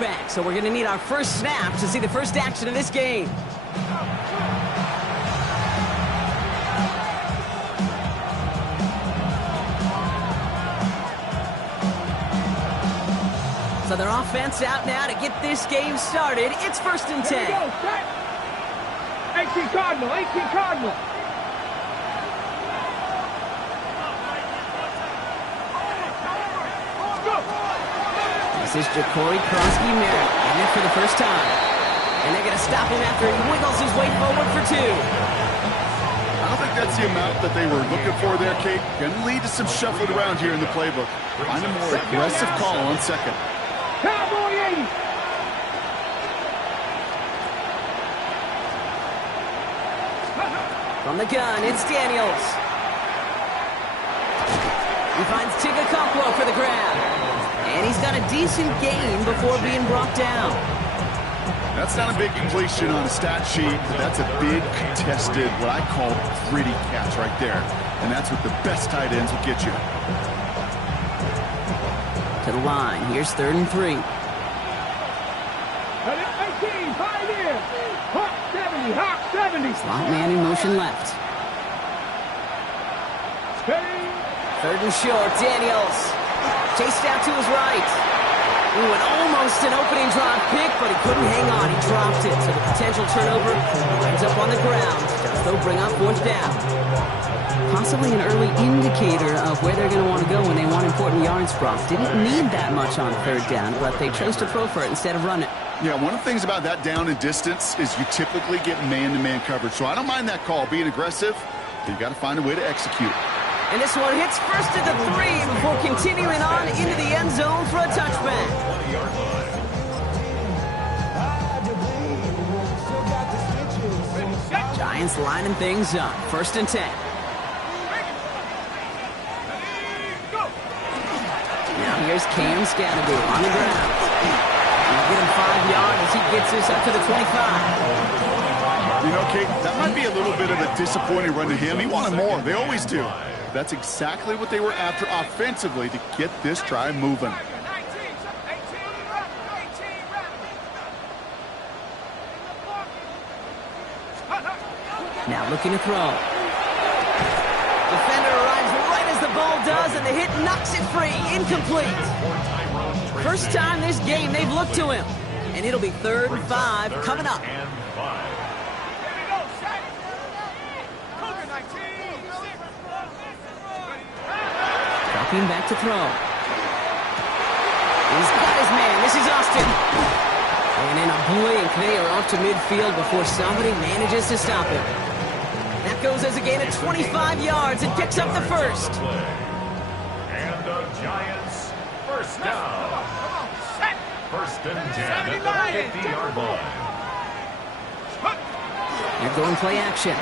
touchback. So we're going to need our first snap to see the first action of this game. So their offense out now to get this game started. It's 1st and 10. 18 Cardinal, 18 Cardinal. This is Jacory Krosky-Merritt in it for the first time. And they're going to stop him after he wiggles his way forward for 2. I don't think that's the amount that they were looking for there, Kate. Going to lead to some shuffling around here in the playbook. Find a more aggressive call on 2nd. Cowboy 80. From the gun, it's Daniels. He finds Tigakonkwo for the grab. And he's got a decent gain before being brought down. That's not a big completion on a stat sheet, but that's a big contested, what I call gritty catch right there. And that's what the best tight ends will get you. To the line, here's 3rd and 3. 18, 5 here. Hawk 70, Hawk 70. Slot man in motion left. 3rd and short, Daniels. Chased out to his right. Ooh, and almost an opening drive pick, but he couldn't hang on. He dropped it, so the potential turnover ends up on the ground. Does though bring up 4th down. Possibly an early indicator of where they're going to want to go when they want important yards from. Didn't need that much on 3rd down, but they chose to throw for it instead of run it. Yeah, one of the things about that down and distance is you typically get man-to-man coverage. So I don't mind that call, being aggressive, but you got to find a way to execute. And this one hits first at the 3 before continuing on into the end zone for a touchback. Giants lining things up. 1st and 10. Now here's Cam Scadaboo on the ground. He'll get him 5 yards as he gets this up to the 25. You know, Kate, that might be a little bit of a disappointing run to him. He wanted more. They always do. That's exactly what they were after offensively to get this drive moving. Now looking to throw. Defender arrives right as the ball does, and the hit knocks it free. Incomplete. First time this game they've looked to him. And it'll be 3rd and 5 coming up. Dropping back to throw. He's got his man. This is Austin. And in a blink, they are off to midfield before somebody manages to stop him. That goes as a gain of 25 yards and picks up the 1st. And the Giants, 1st down. 1st and 10 at the 50-yard line. They're going play action.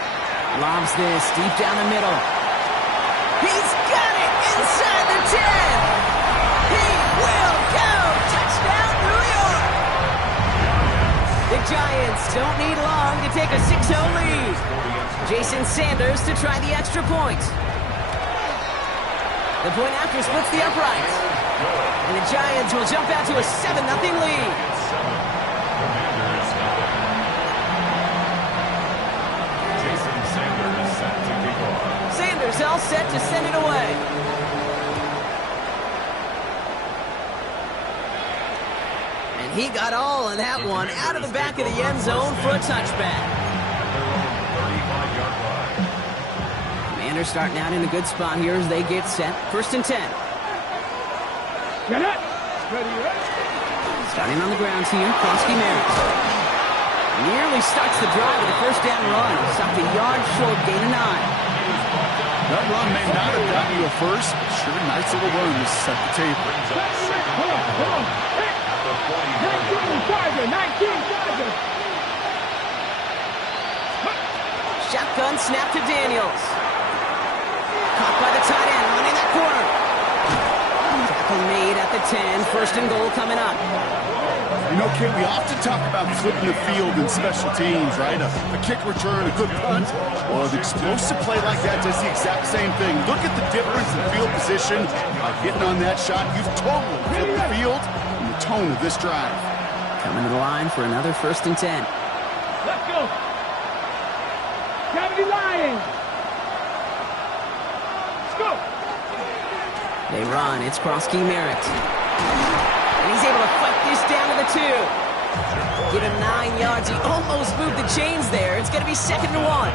Lobs this deep down the middle. He's got it inside the 10. He will go. Touchdown, New York. The Giants don't need long to take a 6-0 lead. Jason Sanders to try the extra point. The point after splits the uprights. And the Giants will jump out to a 7-0 lead. Jason Sanders set to kick off. Sanders all set to send it away. And he got all of that one out of the back of the end zone for a touchback. Commanders starting out in a good spot here as they get set. 1st and 10. Starting on the grounds here, Krosky-Merritt. Nearly starts the drive with a 1st down run. Stopped a yard short, gain of 9. That run may not have gotten you a 1st, but sure, nice little run to set the table. 19 Shotgun snap to Daniels. Caught by the tight end, running that corner. Tackle made at the 10, 1st and goal coming up. You know, Kid, we often talk about flipping the field in special teams, right? A kick return, a good punt. Well, an explosive play like that does the exact same thing. Look at the difference in field position. By hitting on that shot, you've totally flipped the field and the tone of this drive. Coming to the line for another 1st and 10. Let's go. 70 Lions. Let's go. They run. It's Krosky Merritt. And he's able to fight this down to the 2. Give him 9 yards. He almost moved the chains there. It's going to be 2nd and 1.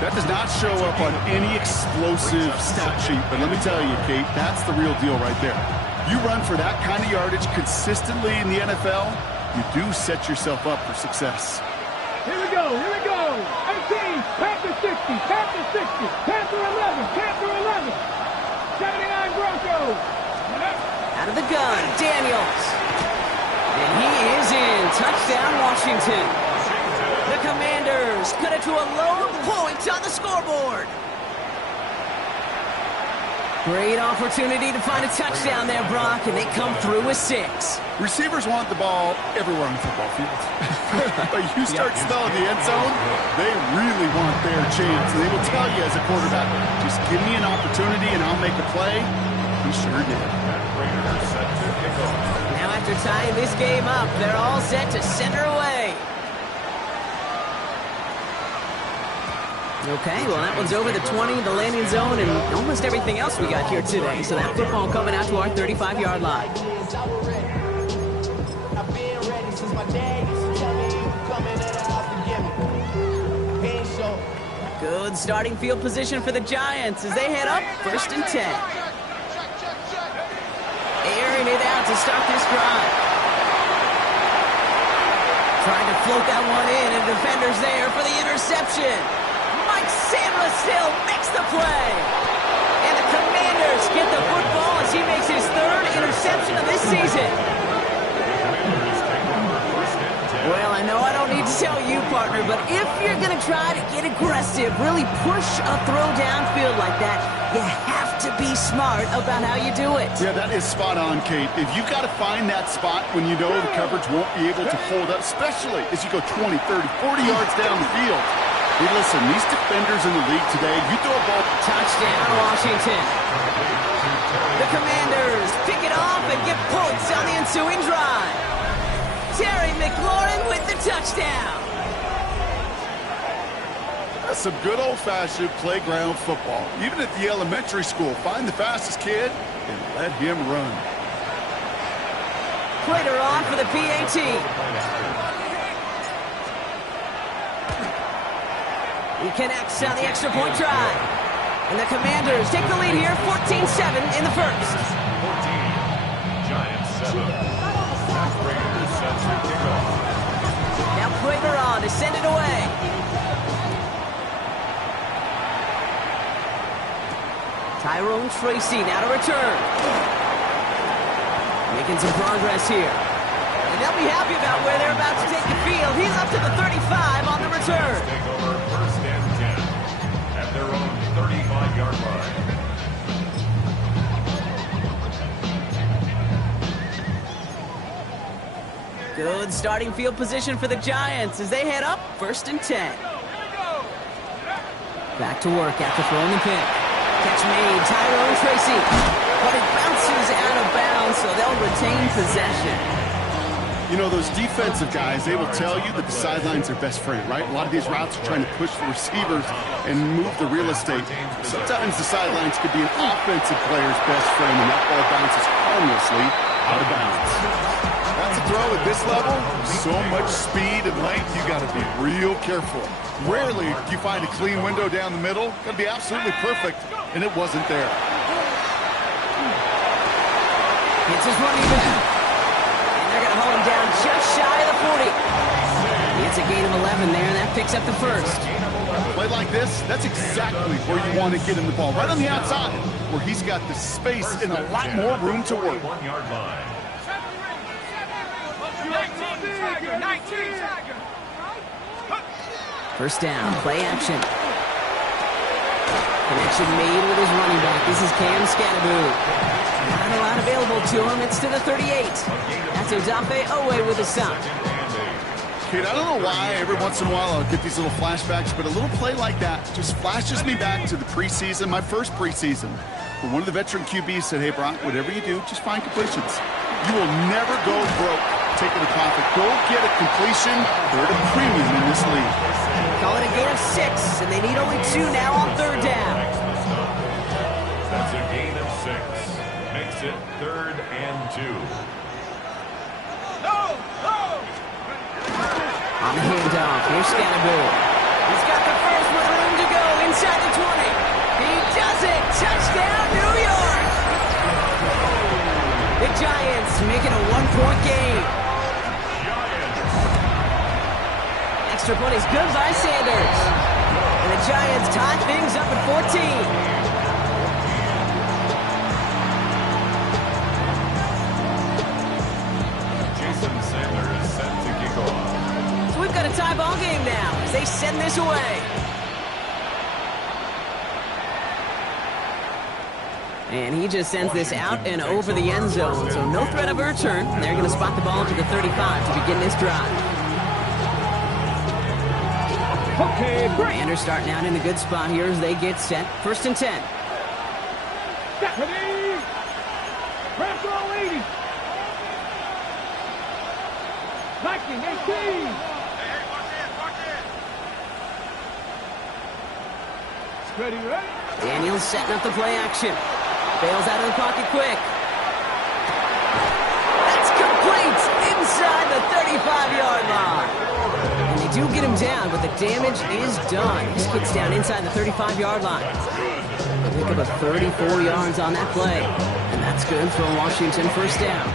That does not show up on any explosive stat sheet, but let me tell you, Kate, that's the real deal right there. You run for that kind of yardage consistently in the NFL, you do set yourself up for success. Here we go. 18, Panther 60, Panther 60, Panther 11, Panther 11. 79 Broncos. Out of the gun, Daniels. And he is in. Touchdown, Washington. The Commanders cut it to a lone point on the scoreboard. Great opportunity to find a touchdown there, Brock, and they come through with 6. Receivers want the ball everywhere on the football field. But you start smelling the end zone, they really want their chance. And they will tell you as a quarterback, just give me an opportunity and I'll make a play. He sure did. Now after tying this game up, they're all set to send her away. Okay, well that one's over the 20, the landing zone, and almost everything else we got here today. So that football coming out to our 35-yard line. Good starting field position for the Giants as they head up 1st and 10. Airing it out to start this drive. Trying to float that one in, and defenders there for the interception. Mike Sandler still makes the play. And the Commanders get the football as he makes his 3rd interception of this season. Well, I know I don't need to tell you, partner, but if you're going to try to get aggressive, really push a throw downfield like that, you have to be smart about how you do it. Yeah, that is spot on, Kate. If you've got to find that spot when you know the coverage won't be able to hold up, especially as you go 20, 30, 40 yards down the field. Hey, listen, these defenders in the league today, you throw a ball. Touchdown, Washington. The Commanders pick it off and get points on the ensuing drive. Terry McLaurin with the touchdown. That's some good old-fashioned playground football. Even at the elementary school, find the fastest kid and let him run. Later on for the PAT. He connects on the extra point try. And the Commanders take the lead here, 14-7 in the 1st. 14, Giants 7. Now Prater on to send it away. Tyrone Tracy now to return. Making some progress here. And they'll be happy about where they're about to take the field. He's up to the 35 on the return. Take over 1st and 10 at their own 35-yard line. Good starting field position for the Giants as they head up 1st and 10. Back to work after throwing the pick. Catch made, Tyrone Tracy. But it bounces out of bounds, so they'll retain possession. You know, those defensive guys, they will tell you that the sideline's their best friend, right? A lot of these routes are trying to push the receivers and move the real estate. Sometimes the sidelines could be an offensive player's best friend, and that ball bounces harmlessly out of bounds. That's a throw at this level. So much speed and length, you got to be real careful. Rarely do you find a clean window down the middle. Got to be absolutely perfect, and it wasn't there. It's his running back. And they're going to hold him down just shy of the 40. It's a gain of 11 there, and that picks up the 1st. Play like this, that's exactly where you want to get him the ball. Right on the outside, where he's got the space and a lot more room to work. 1-yard line. 19. 1st down, play action. Connection made with his running back. This is Cam Scatteroo. Not a lot available to him. It's to the 38. That's Odafe Owe with a stop. Kid, I don't know why every once in a while I'll get these little flashbacks, but a little play like that just flashes me back to the preseason, my first preseason, where one of the veteran QBs said, hey, Brock, whatever you do, just find completions. You will never go broke taking the profit. Go get a completion. They're at a premium in this league. Call it a gain of 6, and they need only 2 now on third down. That's a gain of 6. Makes it 3rd and 2. On the handoff, here's Scannable. He's got the first with room to go inside the 20. He does it! Touchdown, New York! The Giants make it a 1-point game. Extra point is good by Sanders. And the Giants tie things up at 14. We've got a tie ball game now as they send this away. And he just sends this out and over the end zone, so no threat of a return. They're going to spot the ball to the 35 to begin this drive. Okay, Commanders starting out in a good spot here as they get set. 1st and 10. Ready. Press all 80. Viking 18. Ready, ready. Daniels setting up the play action. Bails out of the pocket quick. That's complete inside the 35-yard line. And they do get him down, but the damage is done. This kid's down inside the 35-yard line. Pick up a 34 yards on that play. And that's good for Washington 1st down.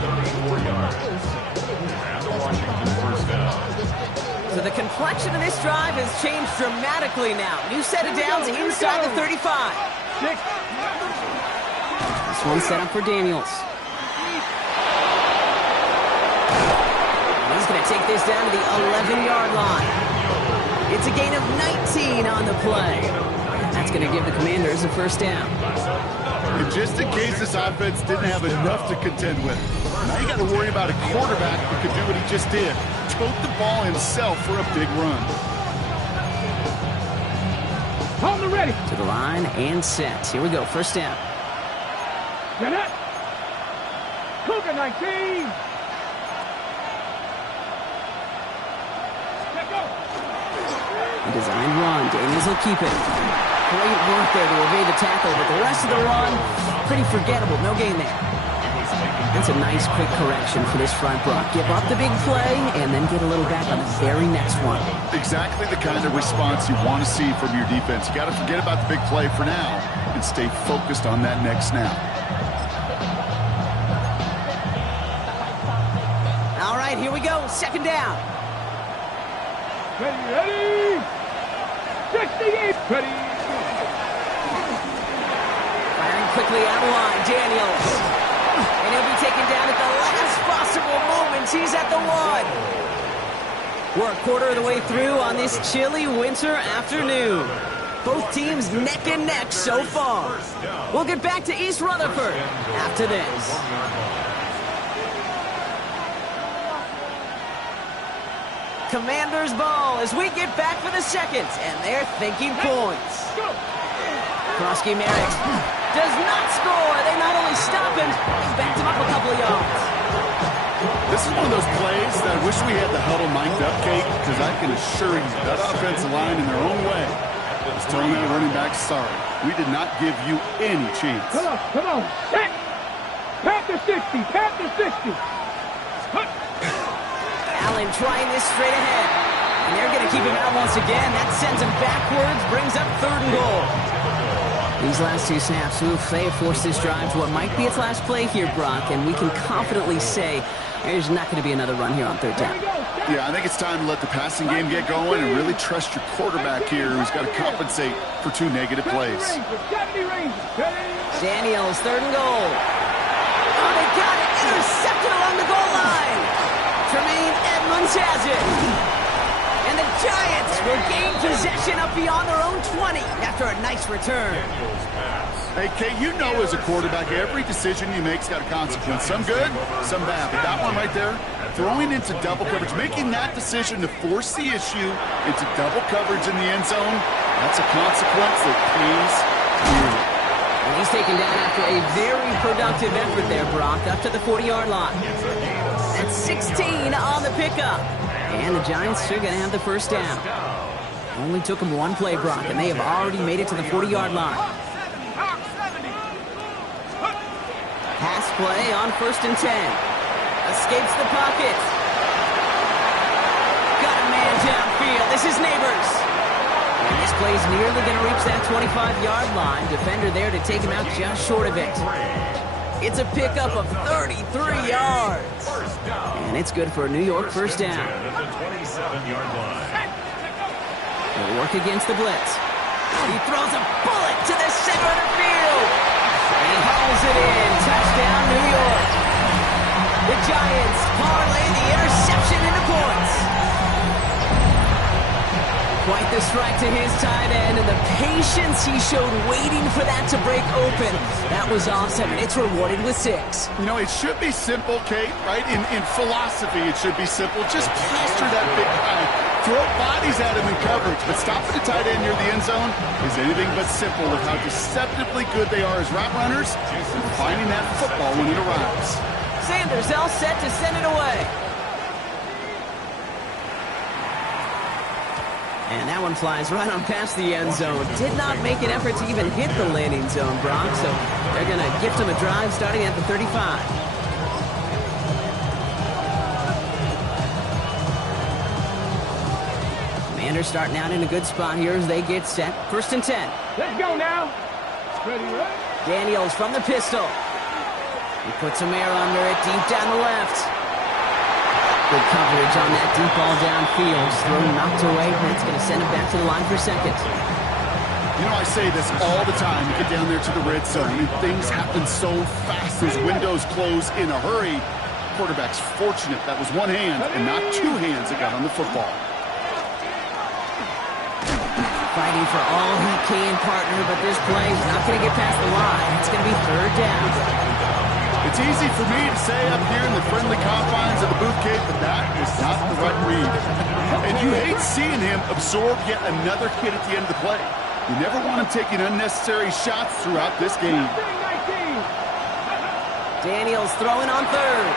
4 yards. And Washington 1st down. So the complexion of this drive has changed dramatically now. New set of downs inside the 35. This one set up for Daniels. And he's going to take this down to the 11-yard line. It's a gain of 19 on the play. That's going to give the Commanders a 1st down. And just in case this offense didn't have enough to contend with, now you got to worry about a quarterback who could do what he just did. Tote the ball himself for a big run. On the ready. To the line and set. Here we go, 1st down. Get it. Cougar 19. Let go. A design run. Daniels will keep it. Great work there to evade the tackle, but the rest of the run, pretty forgettable. No gain there. That's a nice quick correction for this front block. Give up the big play and then get a little back on the very next one. Exactly the kind of response you want to see from your defense. You got to forget about the big play for now and stay focused on that next snap. All right, here we go. 2nd down. Ready, ready. 68. Ready. Firing quickly out of line. Daniels. And he'll be taken down at the last possible moment. He's at the 1. We're a quarter of the way through on this chilly winter afternoon. Both teams neck and neck so far. We'll get back to East Rutherford after this. Commanders ball as we get back for the 2nd, and they're thinking points. Krosky Merrick does not score. They not only stop him, they backed him up a couple of yards. This is one of those plays that I wish we had the huddle mic'd up, Kate, because I can assure you that offensive line in their own way is telling that running back, sorry, we did not give you any chance. Come on. Set. Panther 60. Panther 60. Allen trying this straight ahead. And they're going to keep him out once again. That sends him backwards, brings up 3rd and goal. These last 2 snaps, they have forced this drive to what might be its last play here, Brock, and we can confidently say there's not going to be another run here on 3rd down. Yeah, I think it's time to let the passing game get going and really trust your quarterback here who's got to compensate for 2 negative plays. Daniels, 3rd and goal. Oh, they got it. Intercepted along the goal line. Tremaine Edmonds has it. And the Giants will gain possession up beyond their own 20 after a nice return. Hey, Kate, you know as a quarterback, every decision you make's got a consequence. Some good, some bad. But that one right there, throwing into double coverage, making that decision to force the issue into double coverage in the end zone, that's a consequence that pays you. And he's taken down after a very productive effort there, Brock, up to the 40-yard line. That's 16 on the pickup. And the Giants are going to have the first down. Only took them one play, Brock, and they have already made it to the 40-yard line. Pass play on 1st and 10. Escapes the pocket. Got a man downfield. This is Neighbors. And this play's nearly going to reach that 25-yard line. Defender there to take him out just short of it. It's a pickup of 33 yards. And it's good for a New York first down. They'll work against the blitz. He throws a bullet to the center of the field. And he hauls it in. Touchdown, New York. The Giants parlay the interception into points. Quite the strike to his tight end, and the patience he showed waiting for that to break open. That was awesome, and it's rewarded with 6. You know, it should be simple, Kate, right? In philosophy, it should be simple. Just plaster that big guy. Throw bodies at him in coverage, but stopping the tight end near the end zone is anything but simple with how deceptively good they are as route runners and finding that football when it arrives. Sanders all set to send it away. And that one flies right on past the end zone. Did not make an effort to even hit the landing zone, Brock, so they're going to gift him a drive starting at the 35. Commanders starting out in a good spot here as they get set. 1st and 10. Let's go now. Ready, right? Daniels from the pistol. He puts some air under it deep down the left. Good coverage on that deep ball downfield. Throw knocked away, but it's going to send him back to the line for 2nd. You know, I say this all the time. You get down there to the red zone, and things happen so fast. Those windows close in a hurry. Quarterback's fortunate that was one hand and not 2 hands that got on the football. Fighting for all he can, partner, but this play is not going to get past the line. It's going to be 3rd down. It's easy for me to say up here in the friendly confines of the booth, Kate, but that is not the right read. And you hate seeing him absorb yet another hit at the end of the play. You never want him taking unnecessary shots throughout this game. Daniels throwing on 3rd.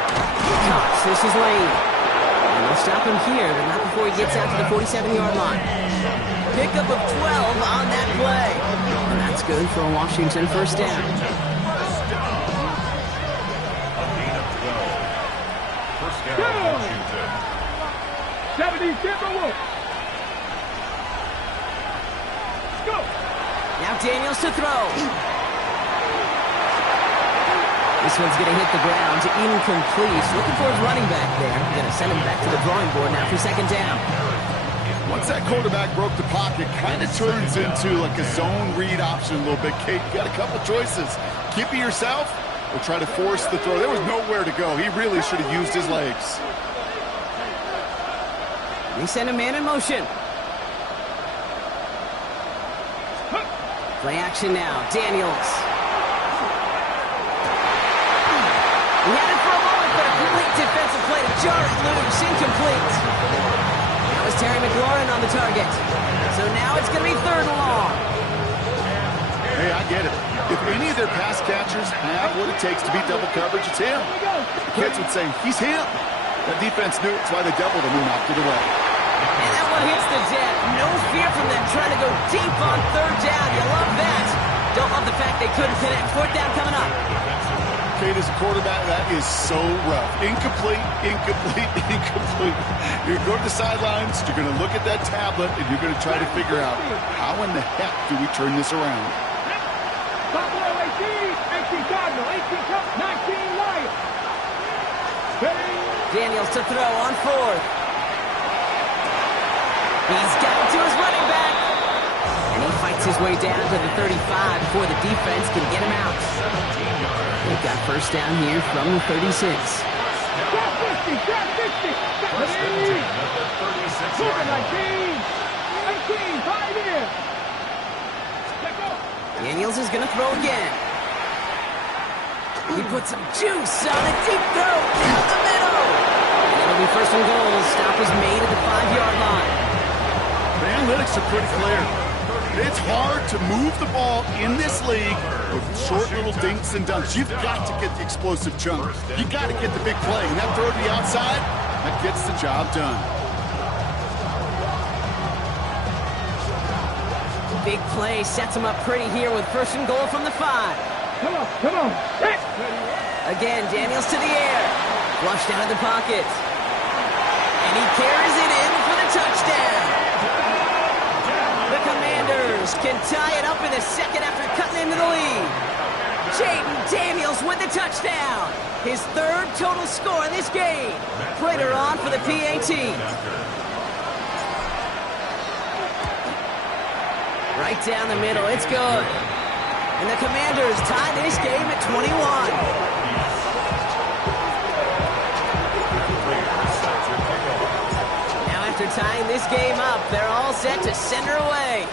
Cox, this is Lane. And they'll stop him here, but not before he gets out to the 47-yard line. Pickup of 12 on that play. And that's good for a Washington first down. Washington. 70 Timberwolves. Go. Now Daniels to throw. This one's going to hit the ground. Incomplete. Looking for his running back there. Going to send him back to the drawing board now for 2nd down. Once that quarterback broke the pocket, kind of turns into like a zone read option a little bit, Kate. You got a couple choices. Keep it yourself or try to force the throw. There was nowhere to go. He really should have used his legs. They send a man in motion. Play action now. Daniels. He had it for a moment, but a complete defensive play to jar it loose. Incomplete. That was Terry McLaurin on the target. So now it's going to be 3rd and long. Hey, I get it. If any of their pass catchers have what it takes to beat double coverage, it's him. The kids would say, he's him. That defense knew it's why they doubled him and knocked it away. And that one hits the deck. No fear from them trying to go deep on 3rd down. You love that. Don't love the fact they couldn't connect. 4th down coming up. Kate, as a quarterback, that is so rough. Incomplete, incomplete, incomplete. You're going to go to the sidelines, you're going to look at that tablet, and you're going to try to figure out how in the heck do we turn this around. Buffalo 18, 18 Cardinal, 18 Cup, 19 Lions. Daniels to throw on 4th. He's got it to his running back. And he fights his way down to the 35 before the defense can get him out. They've got first down here from the 36. Drop 50, drop 50. First and 10 at the 36-yard line. 19, 5 in. Let's go. Daniels is going to throw again. He puts some juice on a deep throw down the middle. And it'll be 1st and goal. Stop is made at the 5-yard line. The analytics are pretty clear. It's hard to move the ball in this league with short little dinks and dunks. You've got to get the explosive chunk. You got to get the big play. And that throw to the outside, that gets the job done. Big play sets him up pretty here with first and goal from the 5. Come on, come on. Set. Again, Daniels to the air. Flushed out of the pocket. And he carries it in for the touchdown. The Commanders can tie it up in the second after cutting into the lead. Jaden Daniels with the touchdown. His 3rd total score in this game. Prater on for the PAT. Right down the middle, it's good. And the Commanders tie this game at 21. After tying this game up, they're all set to send her away.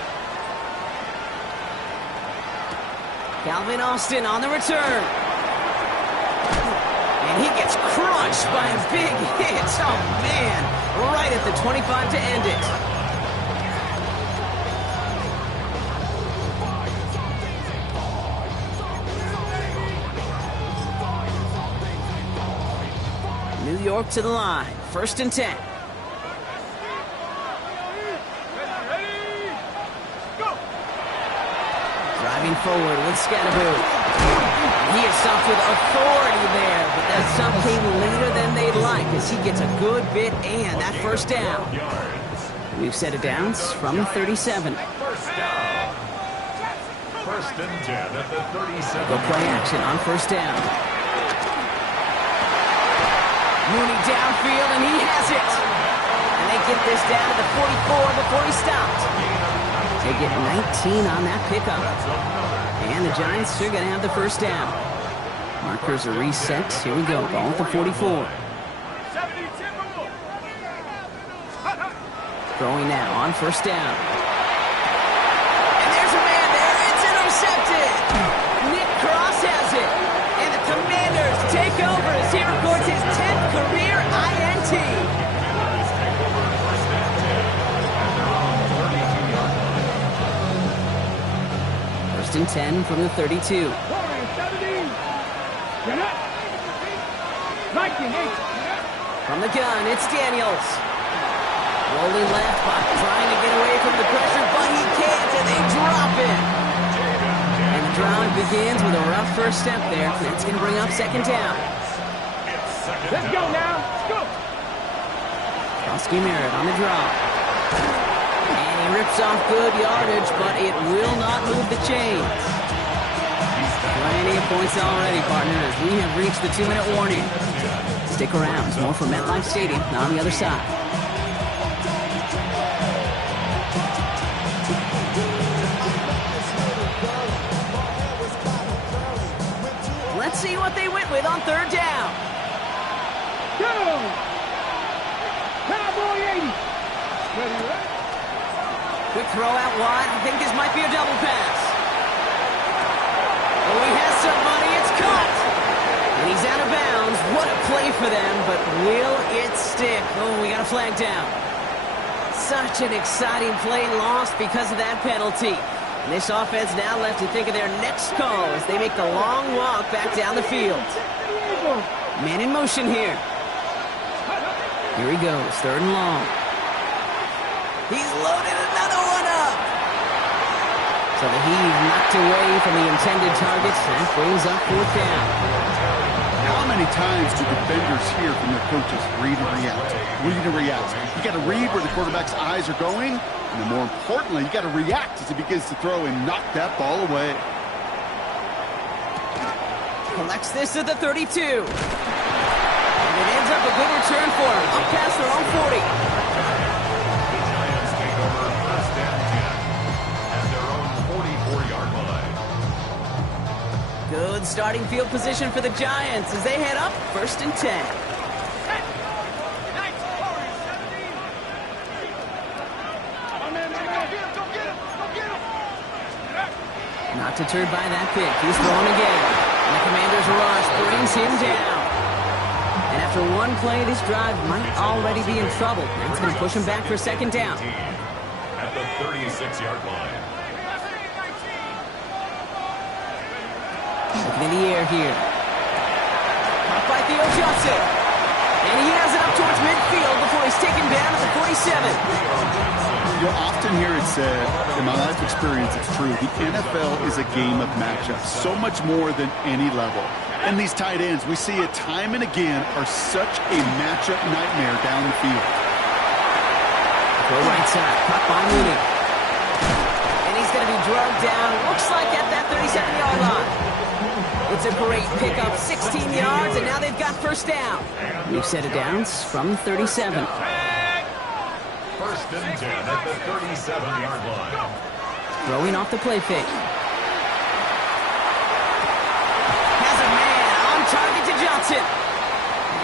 Calvin Austin on the return. And he gets crushed by a big hit. Oh, man. Right at the 25 to end it. New York to the line. 1st and 10. Driving forward with Scatterboot. He is stopped with authority there, but that stop came later than they'd like as he gets a good bit and that first down. We've set it downs from the 37. First down. 1st and 10 at the 37. Go play action on first down. Mooney downfield, and he has it. And they get this down to the 44 before he stopped. They get 19 on that pickup. And the Giants are going to have the first down. Markers are reset. Here we go. Ball at the 44. Throwing now on first down. And there's a man there. It's intercepted. Nick Cross has it. And the Commanders take over as he records his 10th career INT. First and 10 from the 32. From the gun, it's Daniels. Rolling left, trying to get away from the pressure, but he can't, and they drop it. And the drive begins with a rough first step there. That's going to bring up 2nd down. Let's go now. Let's go. Kowski Merritt on the drop. And he rips off good yardage, but it will not move the chains. Plenty of points already, partner, as we have reached the 2-minute warning. Stick around. More from MetLife Stadium on the other side. Let's see what they went with on 3rd down. Go! Cowboy 80. Ready, right? Quick throw out wide. I think this might be a double pass. Oh, he has somebody. It's caught. And he's out of bounds. What a play for them, but will it stick? Oh, we got a flag down. Such an exciting play lost because of that penalty. And this offense now left to think of their next call as they make the long walk back down the field. Man in motion here. Here he goes, 3rd and long. He's loaded another one up. So the heave knocked away from the intended targets. That brings up 4th down. How many times do defenders hear from their coaches, read and react, read and react? You got to read where the quarterback's eyes are going, and then more importantly, you got to react as he begins to throw and knock that ball away. Collects this at the 32. And it ends up a good return for him, up past their own 40. The Giants take over 1st and 10 at their own 44-yard line. Good starting field position for the Giants as they head up 1st and 10. Not deterred by that pick. He's thrown again. And the Commanders' rush brings him down. And after one play, this drive might already be in trouble. That's going to push him back for 2nd down. at the 36-yard line. Looking in the air here. Caught by Theo Johnson. And he has it up towards midfield before he's taken down at the 47. You'll often hear it said, in my life experience, it's true, the NFL is a game of matchups, so much more than any level. And these tight ends, we see it time and again, are such a matchup nightmare down the field. Go right side, caught by Mooney. And he's going to be drugged down, looks like at that 37-yard line. It's a great pickup, 16 yards, and now they've got first down. We've set it down from the 37. First and 10 at the 37-yard line. Throwing off the play fake. Has a man on target to Johnson.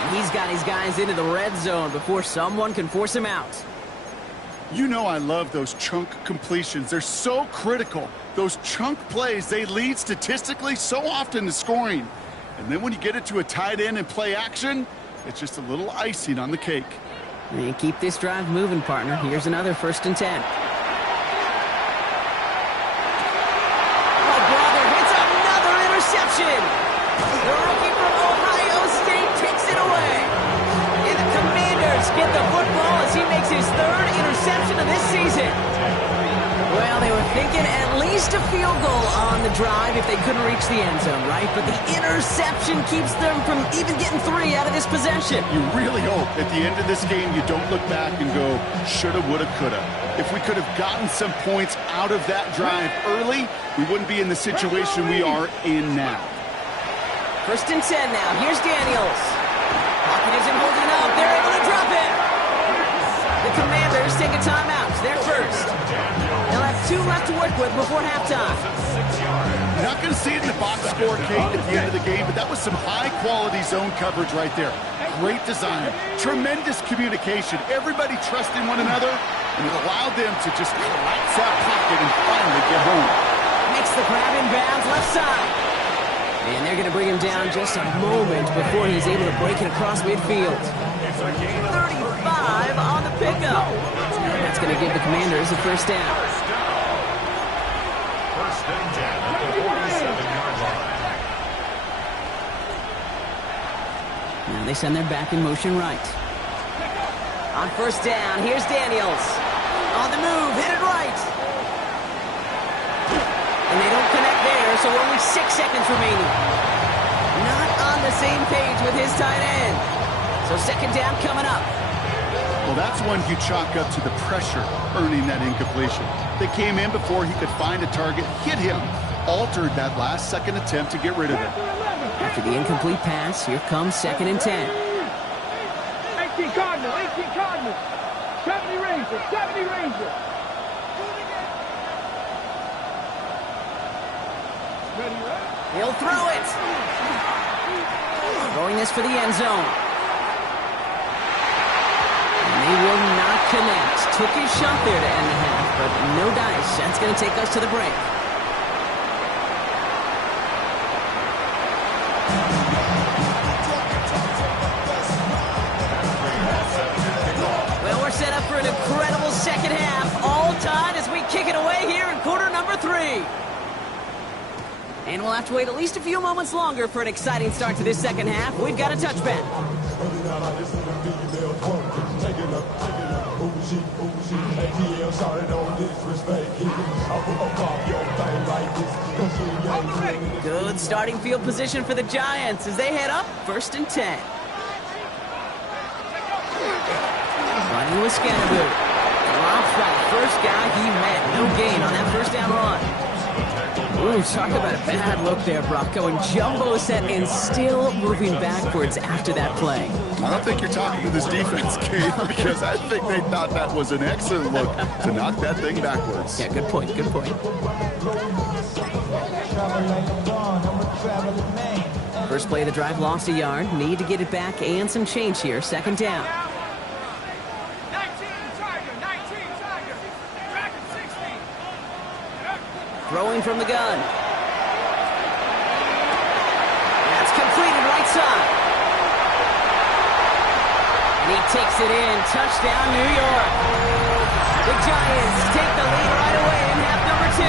And he's got his guys into the red zone before someone can force him out. You know I love those chunk completions. They're so critical. Those chunk plays, they lead statistically so often to scoring. And then when you get it to a tight end and play action, it's just a little icing on the cake. And keep this drive moving, partner. Here's another first and 10. Oh, brother, it's another interception. The rookie from Ohio State takes it away. And the Commanders get the football as he makes his third interception of this season. Well, they were thinking at least a field goal on the drive if they couldn't reach the end zone, right? But the interception keeps them from even getting 3 out of this possession. You really hope at the end of this game you don't look back and go, shoulda, woulda, coulda. If we could have gotten some points out of that drive early, we wouldn't be in the situation we are in now. First and 10 now. Here's Daniels. Pocket isn't holding up. They're able to drop it. The Commanders take a timeout. They're first. They'll have 2 left to work with before halftime. You're not going to see it in the box score, Kate, at the end of the game, but that was some high-quality zone coverage right there. Great design, tremendous communication, everybody trusting one another, and it allowed them to just collapse that pocket and finally get home. Makes the grab in bounds left side. And they're going to bring him down just a moment before he's able to break it across midfield. 35 on the pickup. That's going to give the Commanders a first down. First and 10 at the 47-yard line. Now they send their back in motion right. On first down, here's Daniels. On the move, hit it right. And they don't connect there, so only 6 seconds remaining. Not on the same page with his tight end. So second down coming up. Well, that's one you chalk up to the pressure earning that incompletion. They came in before he could find a target, hit him, altered that last-second attempt to get rid of it. After the incomplete pass, here comes second and 10. 18 Cardinal, 18 Cardinal. 70 Ranger, 70 Ranger. Ready, right? He'll throw it. Throwing this for the end zone. And they will not connect. Took his shot there to end the half, but no dice. That's going to take us to the break. Well, we're set up for an incredible second half. All tied as we kick it away here in quarter number 3. And we'll have to wait at least a few moments longer for an exciting start to this second half. We've got a touchback. Good starting field position for the Giants as they head up first and 10. Running with Scannaboo. Drops by the first guy he met. No gain on that first down run. Ooh, talk about a bad look there, Brocco. And jumbo set and still moving backwards after that play. I don't think you're talking to this defense, Kate, because I think they thought that was an excellent look to knock that thing backwards. Yeah, good point, good point. First play of the drive, lost a yard. Need to get it back and some change here. Second down. 19 Tiger, 19 Tiger. Dragon 16. Throwing from the gun. That's completed right side. And he takes it in. Touchdown, New York. The Giants take the lead right away in half number 2.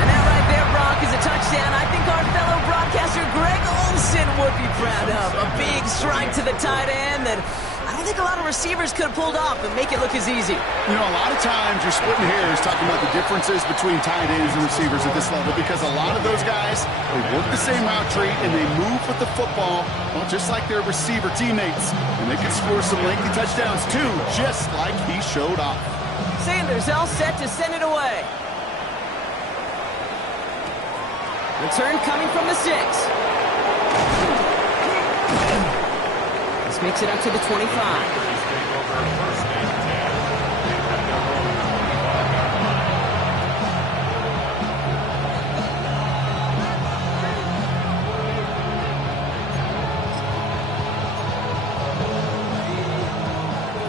And that right there, Brock, is a touchdown I think our fellow broadcaster Greg Olson would be proud of. A big strike to the tight end that I don't think a lot of receivers could have pulled off and make it look as easy. You know, a lot of times you're splitting hairs talking about the differences between tight ends and receivers at this level because a lot of those guys, they work the same route tree and they move with the football, well, just like their receiver teammates. And they can score some lengthy touchdowns too, just like he showed off. Sanders all set to send it away. Return coming from the 6. This makes it up to the 25.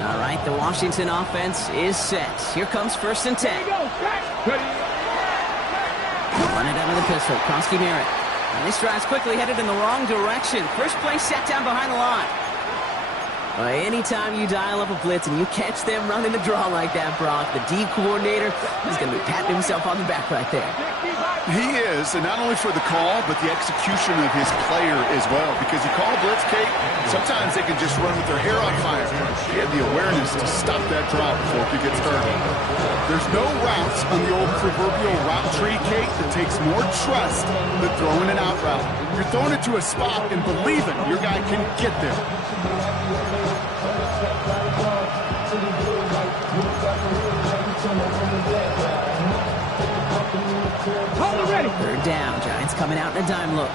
All right, the Washington offense is set. Here comes 1st and 10. Run it out of the pistol. Kronsky near it. And this drive's quickly headed in the wrong direction. First play set down behind the line. Anytime you dial up a blitz and you catch them running the draw like that, Brock, the D coordinator is going to be patting himself on the back right there. He is, and not only for the call, but the execution of his player as well. Because you call a blitz, Kate, sometimes they can just run with their hair on fire. He had the awareness to stop that drop before he gets hurt. There's no routes on the old proverbial route tree, Kate, that takes more trust than throwing an out route. You're throwing it to a spot and believing your guy can get there. Hold it ready. 3rd down. Giants coming out in a dime look.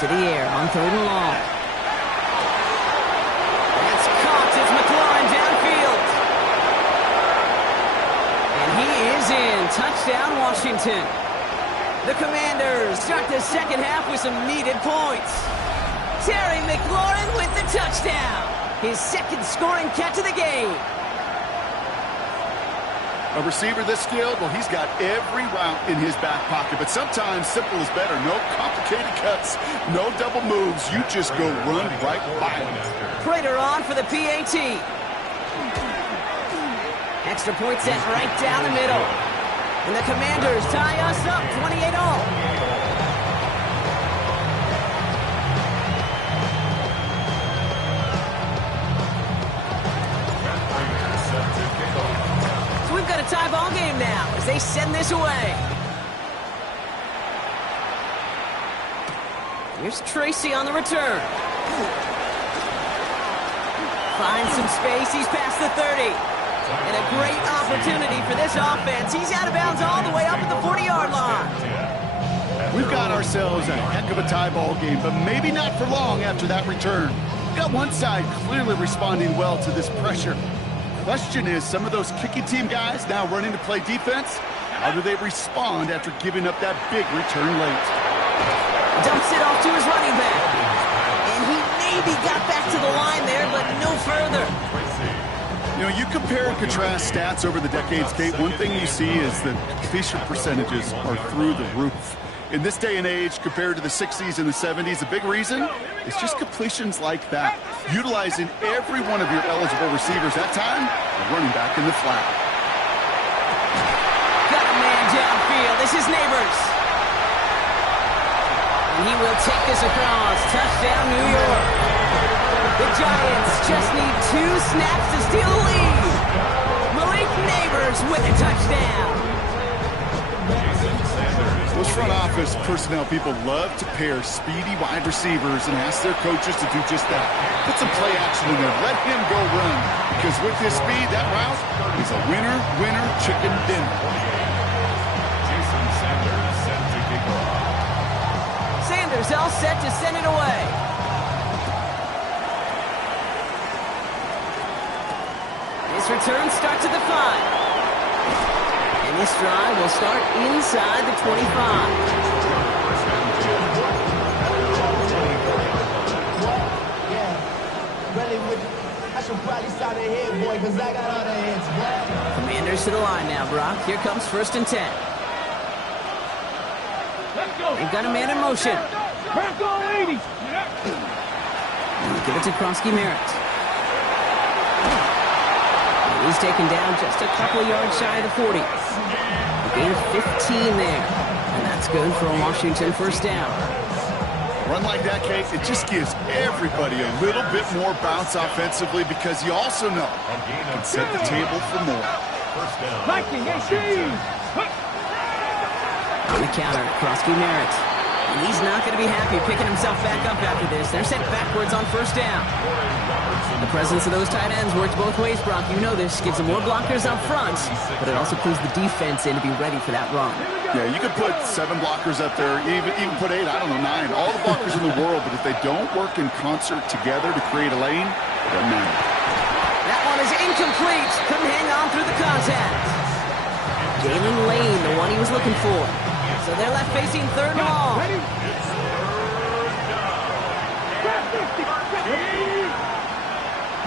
To the air on 3rd and long. That's caught. It's McLaurin downfield. And he is in. Touchdown, Washington. The Commanders start the second half with some needed points. Terry McLaurin with the touchdown. His 2nd scoring catch of the game. A receiver this skilled, well, he's got every route in his back pocket. But sometimes simple is better. No complicated cuts, no double moves. You just go run right by him. Prater on for the PAT. Extra point set right down the middle. And the Commanders tie us up 28-all. Tie ball game now as they send this away. Here's Tracy on the return. Finds some space. He's past the 30. And a great opportunity for this offense. He's out of bounds all the way up at the 40-yard line. We've got ourselves a heck of a tie ball game, but maybe not for long after that return. Got one side clearly responding well to this pressure. Question is, some of those kicking team guys now running to play defense, how do they respond after giving up that big return late? Dumps it off to his running back. And he maybe got back to the line there, but no further. You know, you compare and contrast stats over the decades, Kate, one thing you see is that completion percentages are through the roof. In this day and age, compared to the 60s and the 70s, a big reason is just completions like that. Utilizing every one of your eligible receivers that time, running back in the flat. Got a man downfield. This is Neighbors. And he will take this across. Touchdown, New York. The Giants just need 2 snaps to steal the lead. Malik Neighbors with a touchdown. Those front office personnel people love to pair speedy wide receivers and ask their coaches to do just that. Put some play action in there. Let him go run. Because with his speed, that route is a winner, winner, chicken dinner. Sanders all set to send it away. This return starts at the 5. And this drive will start inside the 25. Commanders to the line now, Brock. Here comes 1st and 10. They've got a man in motion. Back on 80. give it to Krosky Merritt. He's taken down just a couple of yards shy of the 40. A gain of 15 there. And that's good for a Washington first down. Run like that, Kate, it just gives everybody a little bit more bounce offensively because you also know you can set the table for more. Viking, 18. On the counter, Krosky Merritt. And he's not going to be happy picking himself back up after this. They're sent backwards on first down. The presence of those tight ends works both ways, Brock. You know this. Gives them more blockers up front, but it also pulls the defense in to be ready for that run. Yeah, you could put 7 blockers up there, even put 8, I don't know, 9. All the blockers in the world, but if they don't work in concert together to create a lane, it doesn't matter. That one is incomplete. Couldn't hang on through the contact. Jalen Lane, the one he was looking for. So they're left facing third and long.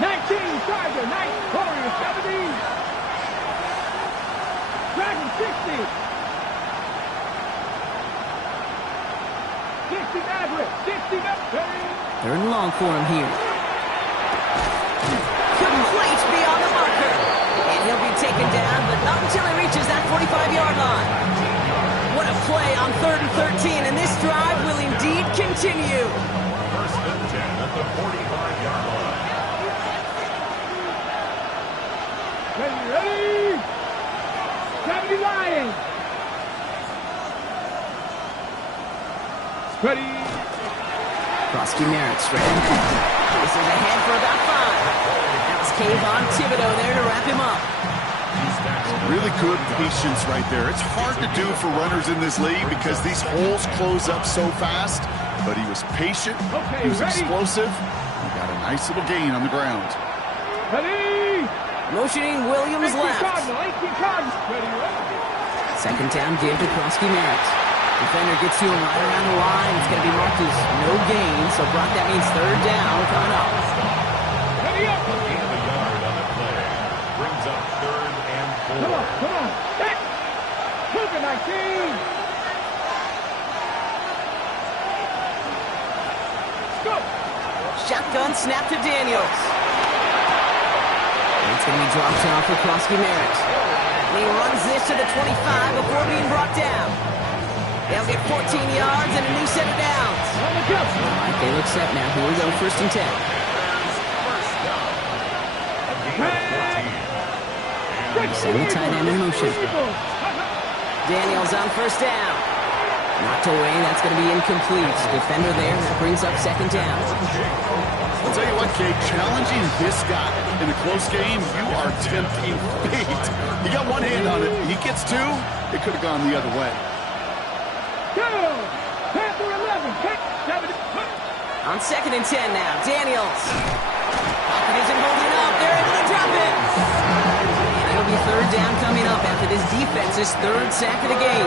19, Tiger, 9, Warriors, 17. Dragon, 60. 60 Maverick, 60 Maverick. Third and long for him here. Complete beyond the marker. And he'll be taken down, but not until he reaches that 45-yard line. What a play on 3rd and 13, and this drive will indeed continue. First and 10 at the 45-yard line. Ready? 70 Lions. Ready. Krosky Merritt straight ahead. This is ahead for about 5. That was Kayvon Thibodeau there to wrap him up. Really good patience right there. It's hard to do for runners in this league because these holes close up so fast, but he was patient, he was explosive, he got a nice little gain on the ground. Ready. Motioning Williams left. Second down, give to Krosky Merritt. Defender gets to him right around the line. It's going to be marked as no gain, so Brock, that means third down coming up. Ready up. Gain of a yard on the play. Brings up 3rd and 4. Come on. Back. Cougar, 19. Go. Shotgun snap to Daniels. And it's going to be dropped off for Krosky Merritt. And he runs this to the 25 before being brought down. They'll get 14 yards and a new set of downs. On the go. All right, they look set now. Here we go, 1st and 10. First down. A gain of 14. Send the tight end in motion. Daniels on first down. Knocked away, that's going to be incomplete. Defender there, that brings up 2nd down. I'll tell you what, Kate, challenging this guy in a close game, you are tempting fate. He got one hand on it. He gets 2, it could have gone the other way. Go. Panther 11. 7. On 2nd and 10 now, Daniels. Pocket isn't holding up. They're able to drop it. And it'll be 3rd down coming up after this defense's 3rd sack of the game.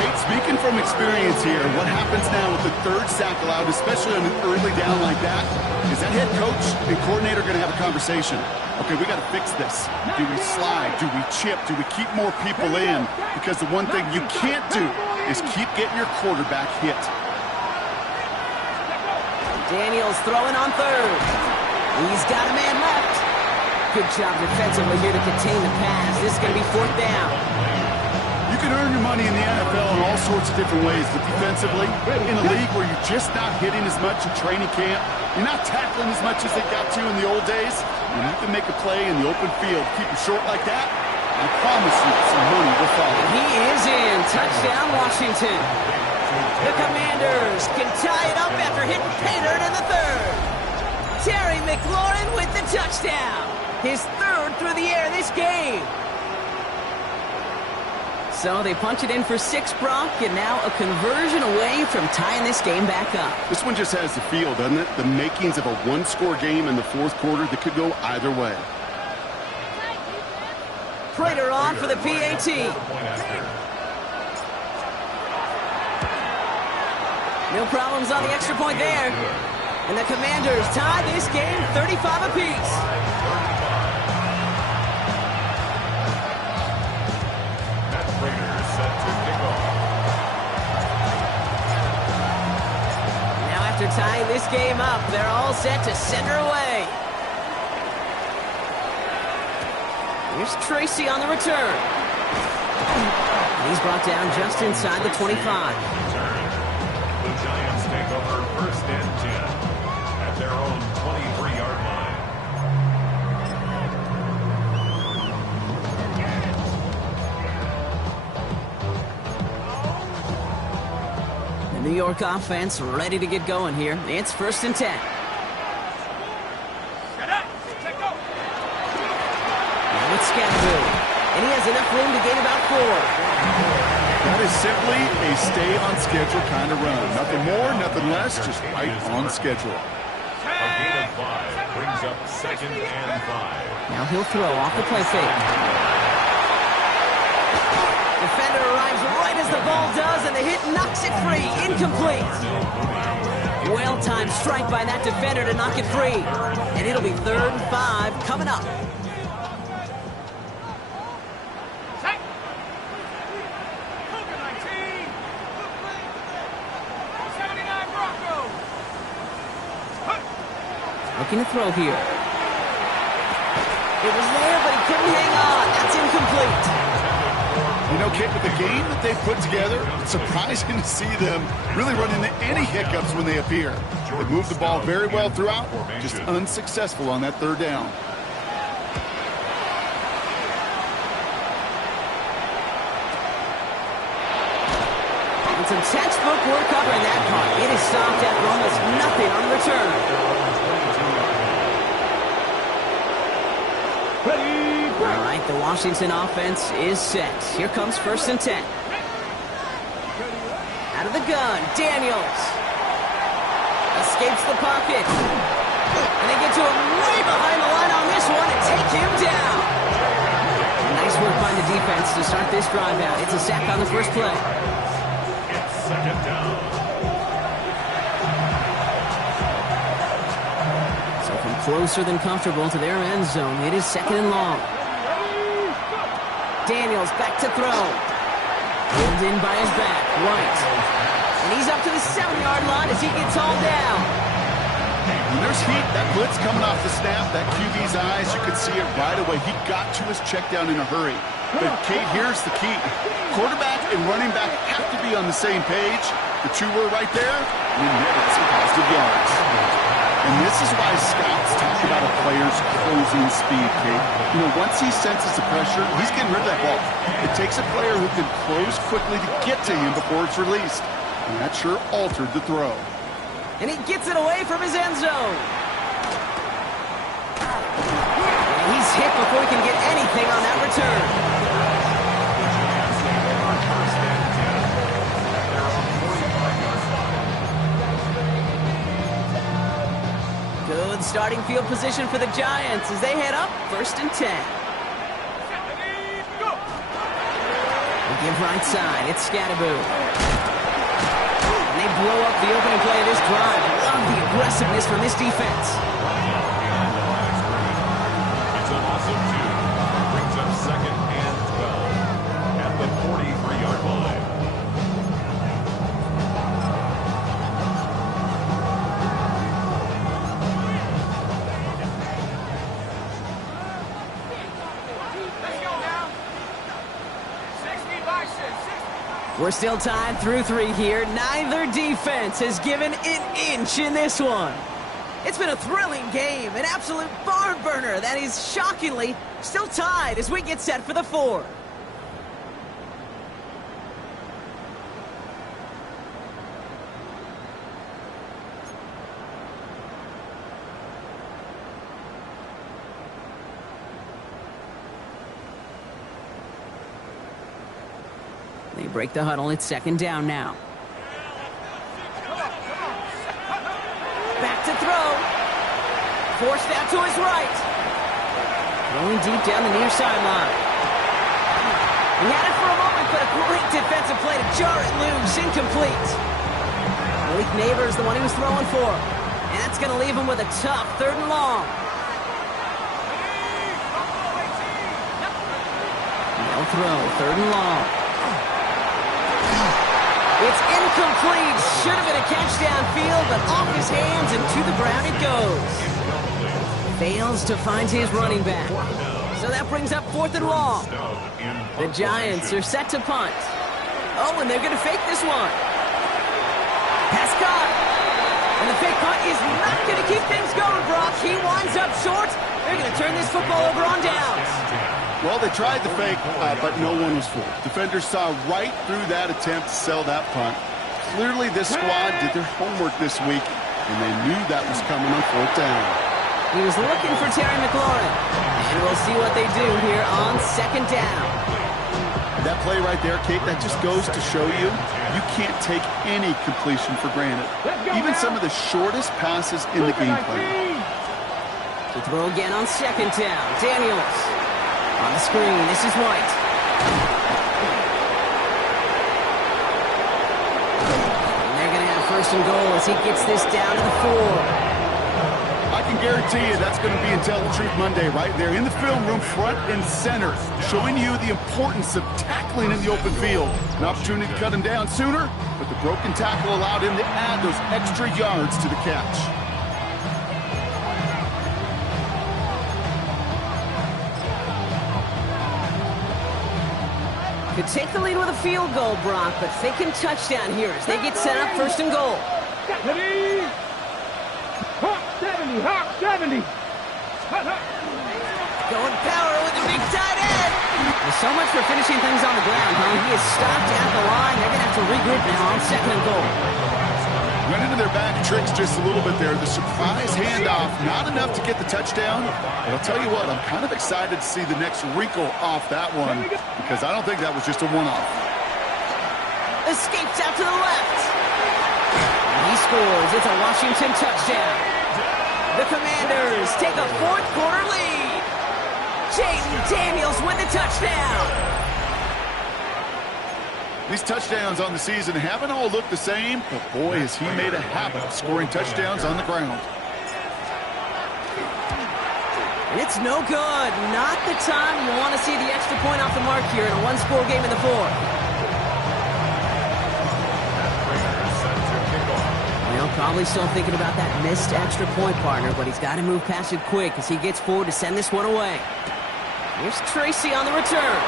Kate, speaking from experience here, what happens now with the 3rd sack allowed, especially on an early down like that, is that head coach and coordinator going to have a conversation. Okay, we got to fix this. Do we slide? Do we chip? Do we keep more people in? Because the one thing you can't do is keep getting your quarterback hit. Daniels throwing on 3rd. He's got a man left. Good job defensively here to contain the pass. This is going to be 4th down. You can earn your money in the NFL in all sorts of different ways, but defensively, in a league where you're just not hitting as much in training camp, you're not tackling as much as they got to in the old days, when you can make a play in the open field, keep it short like that, I promise you some money will follow. He is in. Touchdown, Washington. The Commanders can tie it up after hitting Pater in the 3rd. Terry McLaurin with the touchdown. His 3rd through the air this game. So they punch it in for 6, Brock, and now a conversion away from tying this game back up. This one just has the feel, doesn't it? The makings of a 1-score game in the 4th quarter that could go either way. Prater on for the PAT. No problems on the extra point there. And the Commanders tie this game 35 apiece. are tying this game up. They're all set to send her away. Here's Tracy on the return. He's brought down just inside the 25. The Giants take over 1st and 10 at their own 23-yard line. The New York offense ready to get going here. It's 1st and 10. Now it's Scatteroo, and he has enough room to gain about 4. That is simply a stay-on-schedule kind of run. Nothing more, nothing less, just right on schedule. A gain of 5 brings up 2nd and 5. Now he'll throw off the play fake. Defender arrives right as the ball does, and the hit knocks it free. Incomplete. Well-timed strike by that defender to knock it free. And it'll be 3rd and 5 coming up. Looking to throw here. It was there, but he couldn't hang on. That's incomplete. You know, Kate, with the game that they've put together, it's surprising to see them really run into any hiccups when they appear. They moved the ball very well throughout, just unsuccessful on that 3rd down. And some textbook work covering that part. It is stopped after almost nothing on the return. All right, the Washington offense is set. Here comes 1st and 10. Out of the gun, Daniels. Escapes the pocket. And they get to him way behind the line on this one and take him down. Nice work by the defense to start this drive out. It's a sack on the first play. It's 2nd down. So from closer than comfortable to their end zone, it is 2nd and long. Daniels back to throw. Pulled in by his back, White. And he's up to the 7-yard line as he gets hauled down. When there's heat, that blitz coming off the snap, that QB's eyes, you could see it right away. He got to his check down in a hurry. But, Kate, here's the key. Quarterback and running back have to be on the same page. The two were right there, and they netted some positive yards. And this is why scouts talk about a player's closing speed, Kate. You know, once he senses the pressure, he's getting rid of that ball. It takes a player who can close quickly to get to him before it's released. And that sure altered the throw. And he gets it away from his end zone. And he's hit before he can get anything on that return. Good starting field position for the Giants as they head up 1st and 10. We'll give right side. It's Scatteroo. And they blow up the opening play of this drive. Love the aggressiveness from this defense. It's a loss of 2. Brings up 2nd and 12 at the 43-yard line. We're still tied through 3 here. Neither defense has given an inch in this one. It's been a thrilling game, an absolute barn burner that is shockingly still tied as we get set for the 4. They break the huddle. It's 2nd down now. Back to throw. Forced out to his right. Throwing deep down the near sideline. He had it for a moment, but a great defensive play to jar it loose. Incomplete. Malik Neighbors, the one he was throwing for. And that's going to leave him with a tough 3rd and long. They'll throw 3rd and long. It's incomplete. Should have been a catch downfield, but off his hands and to the ground it goes. Fails to find his running back. So that brings up 4th and long. The Giants are set to punt. Oh, and they're going to fake this one. Pass caught. And the fake punt is not going to keep things going, Brock. He winds up short. They're going to turn this football over on downs. Well, they tried the fake, but no one was fooled. Defenders saw right through that attempt to sell that punt. Clearly, this squad did their homework this week, and they knew that was coming on 4th down. He was looking for Terry McLaurin. And we'll see what they do here on 2nd down. That play right there, Kate, that just goes to show you, you can't take any completion for granted. Even some of the shortest passes in the game plan. To throw again on 2nd down. Daniels. On the screen, this is White. And they're going to have 1st and goal as he gets this down to the 4. I can guarantee you that's going to be in Tell the Truth Monday right there in the film room, front and center, showing you the importance of tackling in the open field. An opportunity to cut him down sooner, but the broken tackle allowed him to add those extra yards to the catch. Could take the lead with a field goal, Brock, but thinking touchdown here as they get set up 1st and goal. Hawk 70, Hawk 70. Going power with the big tight end. There's so much for finishing things on the ground, huh? He is stopped at the line. They're going to have to regroup now on 2nd and goal. Went into their bag of tricks just a little bit there. The surprise handoff, not enough to get the touchdown. But I'll tell you what, I'm kind of excited to see the next wrinkle off that one because I don't think that was just a one-off. Escapes out to the left. And he scores. It's a Washington touchdown. The Commanders take a 4th quarter lead. Jaden Daniels with the touchdown. These touchdowns on the season haven't all looked the same, but boy, has he made a habit of scoring touchdowns on the ground. And it's no good. Not the time you want to see the extra point off the mark here in a one-score game in the 4th. Well, probably still thinking about that missed extra point, partner, but he's got to move past it quick as he gets forward to send this one away. Here's Tracy on the return.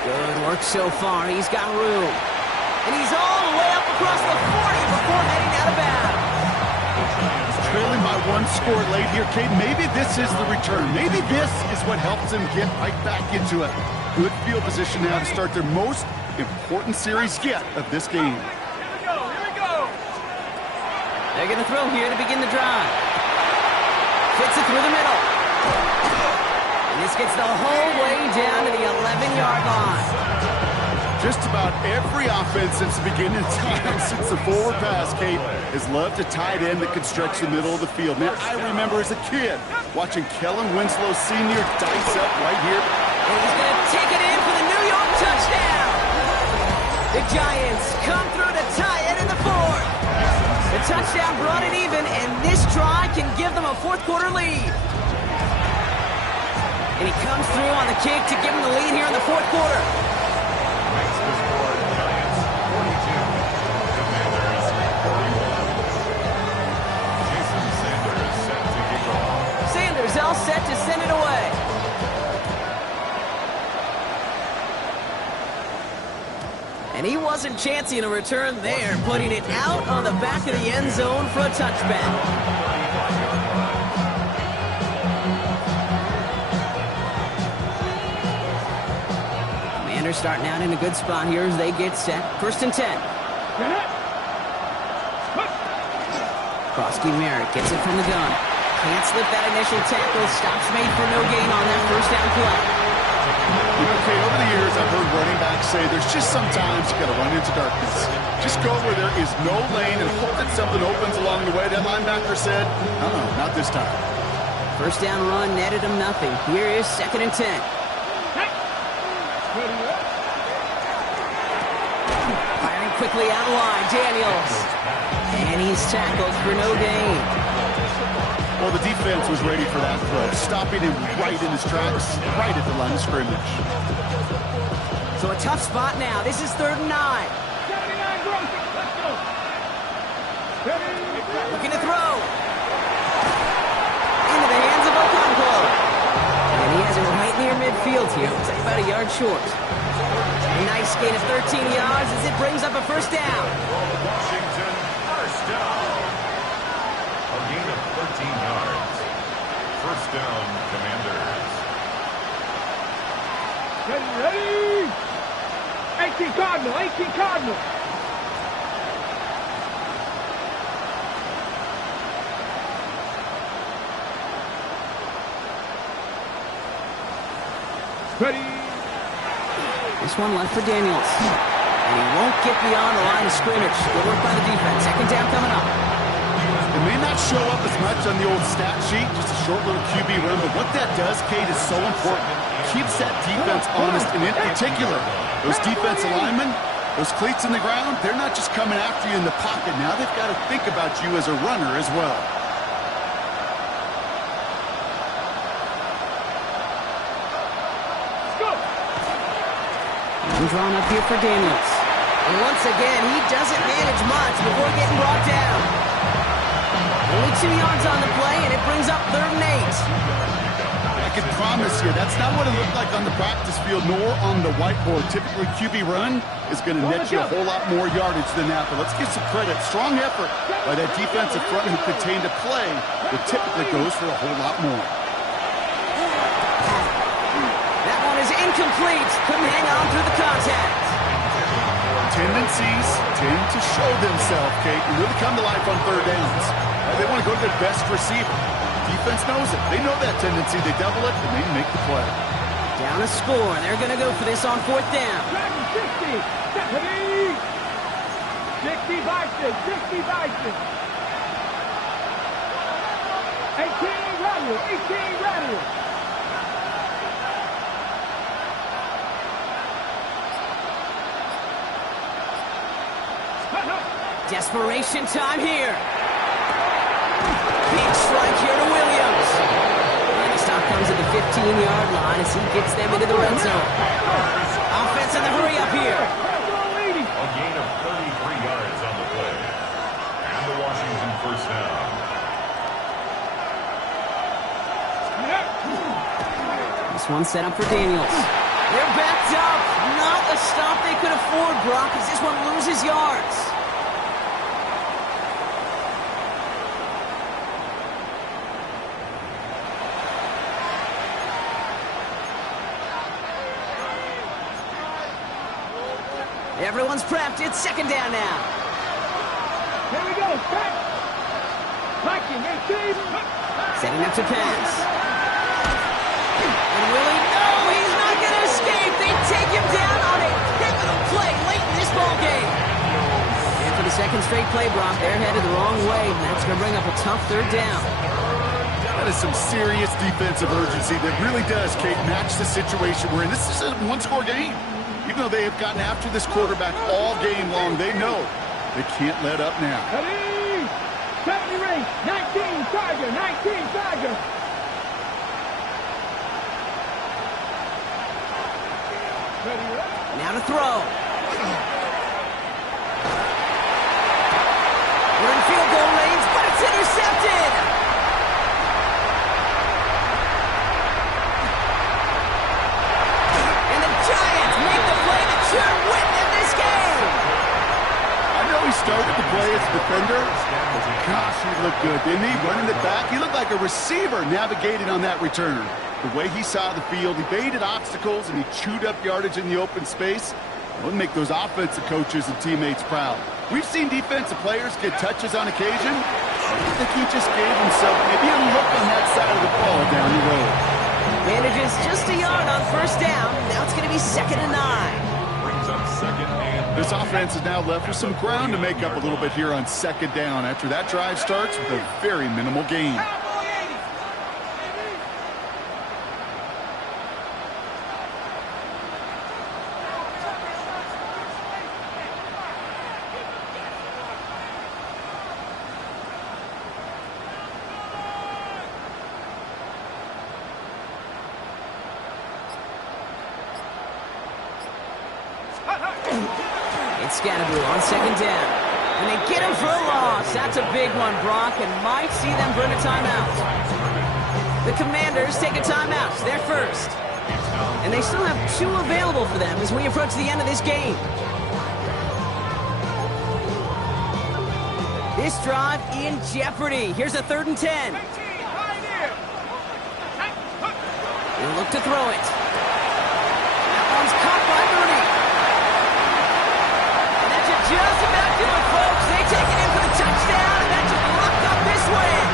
Good work so far. He's got room. And he's all the way up across the 40 before heading out of bounds. Trailing by 1 score late here, Kate. Maybe this is the return. Maybe this is what helps them get right back into it. Good field position now to start their most important series yet of this game. Here we go. They're going to throw here to begin the drive. Fits it through the middle. This gets the whole way down to the 11-yard line. Just about every offense since the beginning of time, since the forward pass, Kate, has loved a tight end that can stretch the middle of the field. Man, I remember as a kid watching Kellen Winslow Sr. dice up right here. And he's going to take it in for the New York touchdown. The Giants come through to tie it in the 4th. The touchdown brought it even, and this try can give them a 4th quarter lead. And he comes through on the kick to give him the lead here in the 4th quarter. Makes the score Giants 42, Commanders 41. Jason Sanders set to kick off. Sanders all set to send it away. And he wasn't chancing a return there, putting it out on the back of the end zone for a touchback. Starting out in a good spot here as they get set. 1st and 10. Krosky Merritt gets it from the gun. Can't slip that initial tackle. Stops made for no gain on that 1st down play. You know, Kate, over the years I've heard running backs say there's just sometimes you got to run into darkness. Just go where there is no lane and hope that something opens along the way. That linebacker said, not this time. 1st down run netted him nothing. Here is 2nd and 10. Firing quickly out of line, Daniels. And he's tackled for no gain. Well, the defense was ready for that throw, stopping him right in his tracks, right at the line of scrimmage. So a tough spot now. This is 3rd and 9. 79 Grocery. Let's go. Looking to throw. Into the hands of Okonkwo. And he has it right near midfield here. Looks like about a yard short. A nice gain of 13 yards as it brings up a 1st down. Washington, 1st down. A gain of 13 yards. 1st down, Commanders. Ready. 18 Cardinal. 18 Cardinal. Ready. This one left for Daniels. And he won't get beyond the line of scrimmage. Good work by the defense. 2nd down coming up. It may not show up as much on the old stat sheet, just a short little QB run, but what that does, Kate, is so important. Keeps that defense honest, and in particular, those defensive linemen, those cleats in the ground, they're not just coming after you in the pocket. Now they've got to think about you as a runner as well. Drawn up here for Daniels. And once again, he doesn't manage much before getting brought down. Only 2 yards on the play, and it brings up 3rd and 8. I can promise you, that's not what it looked like on the practice field, nor on the whiteboard. Typically, QB run is going to net you a whole lot more yardage than that, but let's give some credit. Strong effort by that defensive front who contained a play that typically goes for a whole lot more. Is incomplete. Couldn't hang on through the contact. Tendencies tend to show themselves, Kate, and really come to life on 3rd downs. They want to go to their best receiver. Defense knows it. They know that tendency. They double it, and they make the play. Down a score. They're going to go for this on 4th down. 60. 60 Bison. 60 Bison. 18 ready. 18 ready. Desperation time here. Big strike here to Williams. And the stop comes at the 15-yard line as he gets them into the red zone. Offense in the hurry up here. A gain of 33 yards on the play. And the Washington 1st down. This one set up for Daniels. They're backed up. Not a stop they could afford, Brock, as this one loses yards. Everyone's prepped. It's 2nd down now. Here we go. Back. Viking, 18. Setting up to pass. And Willie, no, he's not going to escape. They take him down on a pivotal play late in this ball game. And for the 2nd straight play, Brock, they're headed the wrong way. And that's going to bring up a tough 3rd down. That is some serious defensive urgency that really does, Kate, match the situation we're in. This is a one-score game. Even though they have gotten after this quarterback all game long, they know they can't let up now. Ready? 70 race. 19 Tiger. 19 Tiger. Now to throw. We're in field goal range, but it's intercepted. And the Giants make the play that should have win this game. I know he started the play as a defender, but gosh, he looked good, didn't he? Running it back, he looked like a receiver navigating on that return. The way he saw the field, he baited obstacles and he chewed up yardage in the open space. It would make those offensive coaches and teammates proud. We've seen defensive players get touches on occasion. I think he just gave himself maybe a look on that side of the ball down the road. Manages just a yard on 1st down. Now it's going to be 2nd and 9. Brings up 2nd and This offense is now left with some ground to make up a little bit here on 2nd down after that drive starts with a very minimal gain. It's Scatterboo on second down. And they get him for a loss. That's a big one, Brock, and might see them burn a timeout. The Commanders take a timeout. They're first. And they still have 2 available for them as we approach the end of this game. This drive in jeopardy. Here's a 3rd and 10. They'll look to throw it. That one's caught by Mooney. And that should just about do it, folks. They take it in for the touchdown, and that should lock up this win.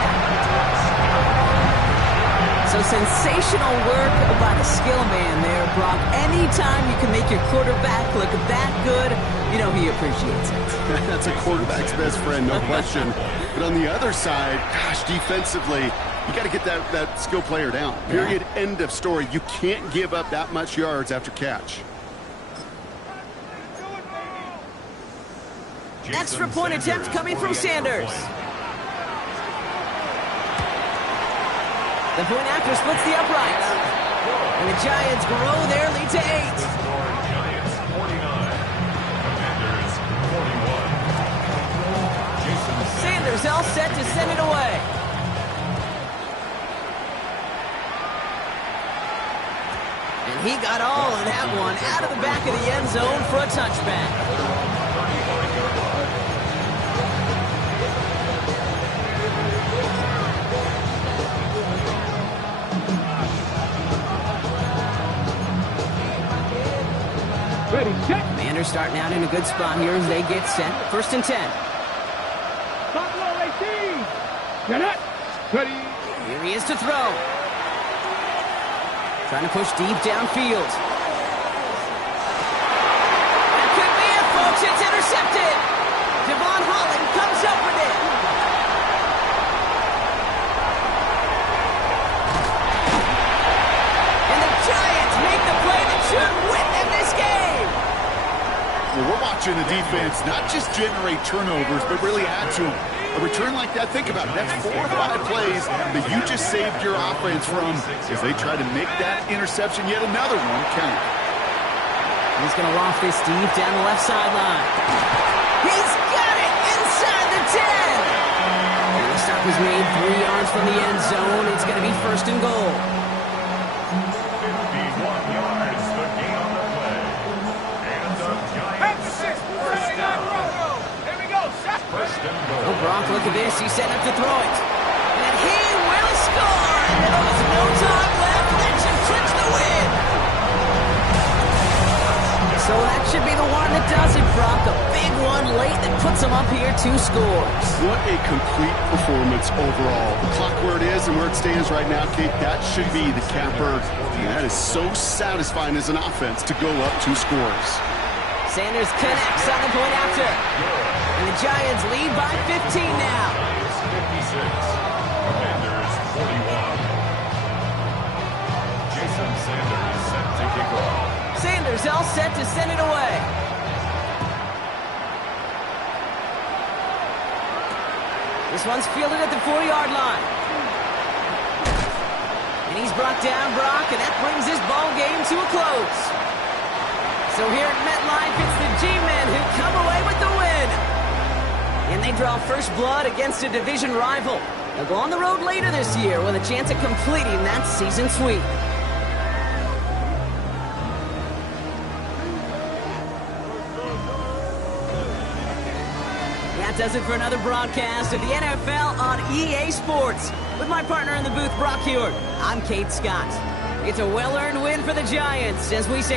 So sensational work by the skill man there, Brock. Anytime you can make your quarterback look that good, you know he appreciates it. That's a quarterback's best friend, no question. But on the other side, gosh, defensively, you got to get that skill player down. Period. Yeah. End of story. You can't give up that much yards after catch. Extra point attempt coming from Sanders. The point after splits the uprights. And the Giants grow their lead to 8. Giants 49. Commanders 41. Sanders all set to send it away. And he got all of that one out of the back of the end zone for a touchback. Ready, set. Commanders starting out in a good spot here as they get set. 1st and 10. Buffalo 18. Get it. Ready. Here he is to throw. Trying to push deep downfield. That could be it, folks. It's intercepted. Devon Holland comes up with it. And the Giants make the play that should win them this game. Well, we're watching the defense not just generate turnovers, but really add to them. A return like that, think about it. That's 4 or 5 plays that you just saved your offense from as they try to make that interception, yet another one, count. He's going to loft this deep down the left sideline. He's got it inside the 10. And the stop was made 3 yards from the end zone. It's going to be 1st and goal. 51 yards, the game on the play. And the Giants set first down. Here we go. Set. First and goal. Oh, Brock, look at this. He's setting up to throw it. And he will score. And there was no time left. That should clinch the win. So that should be the one that does it, Brock. A big one late that puts him up here 2 scores. What a complete performance overall. The clock where it is and where it stands right now, Kate, that should be the capper. And that is so satisfying as an offense to go up 2 scores. Sanders connects on the point after. And the Giants lead by 15 now. Giants 56. Commanders 41. Jason Sanders set to kick off. Sanders all set to send it away. This one's fielded at the 4-yard line. And he's brought down, Brock, and that brings this ball game to a close. So here at MetLife, it's the G-Men who come away with the win. And they draw first blood against a division rival. They'll go on the road later this year with a chance at completing that season sweep. That does it for another broadcast of the NFL on EA Sports. With my partner in the booth, Brock Hewitt, I'm Kate Scott. It's a well-earned win for the Giants as we say